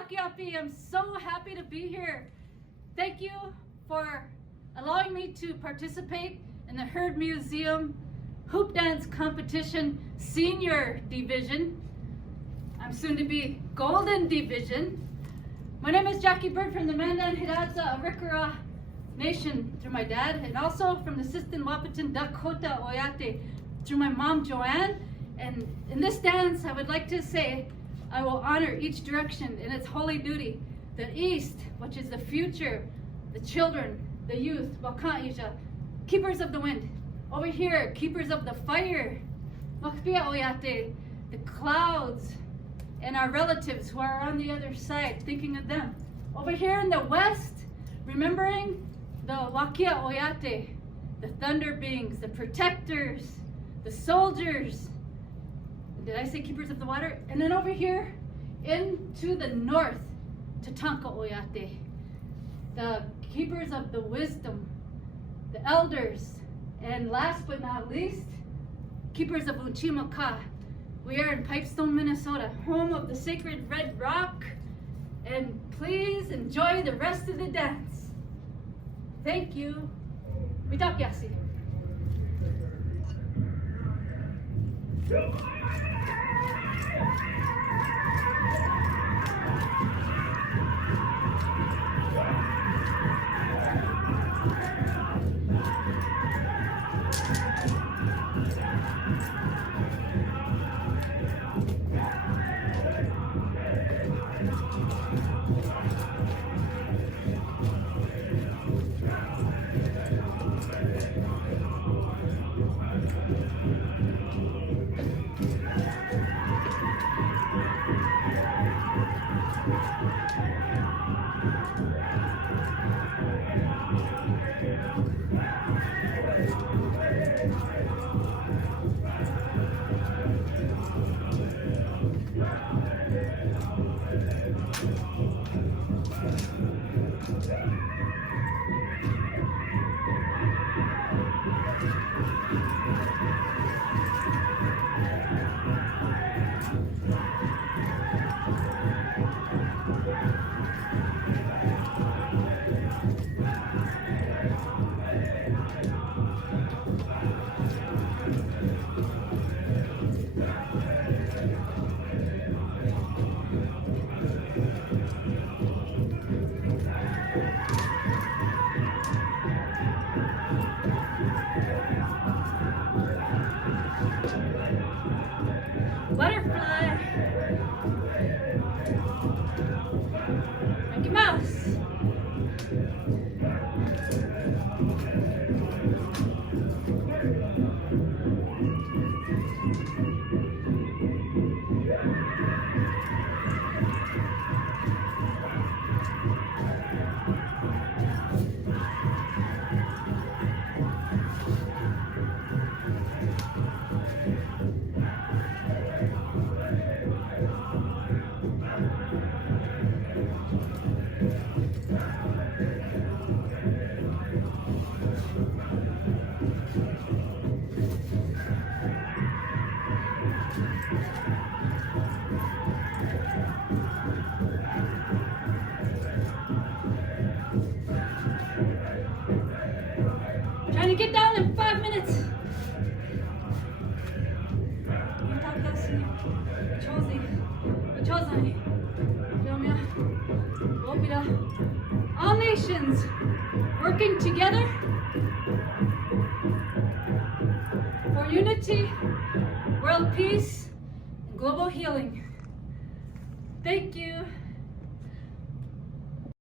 Yakiapi. I'm so happy to be here. Thank you for allowing me to participate in the Herd Museum Hoop Dance Competition Senior Division. I'm soon to be Golden Division. My name is Jackie Bird from the Mandan Hidatsa Arikara Nation through my dad, and also from the Sistan Wahpeton Dakota Oyate through my mom Joanne. And in this dance, I would like to say I will honor each direction in its holy duty. The east, which is the future, the children, the youth, Waka'isha, keepers of the wind. Over here, keepers of the fire, Makpia Oyate, the clouds, and our relatives who are on the other side, thinking of them. Over here in the west, remembering the Wakia Oyate, the thunder beings, the protectors, the soldiers. Did I say keepers of the water? And then over here, into the north, Tatanka Oyate, the keepers of the wisdom, the elders, and last but not least, keepers of Uchimaka. We are in Pipestone, Minnesota, home of the sacred Red Rock, and please enjoy the rest of the dance. Thank you. Mitakyasi. Butterfly. Mickey Mouse. Trying to get down in 5 minutes. All nations working together for unity, world peace, and global healing. Thank you.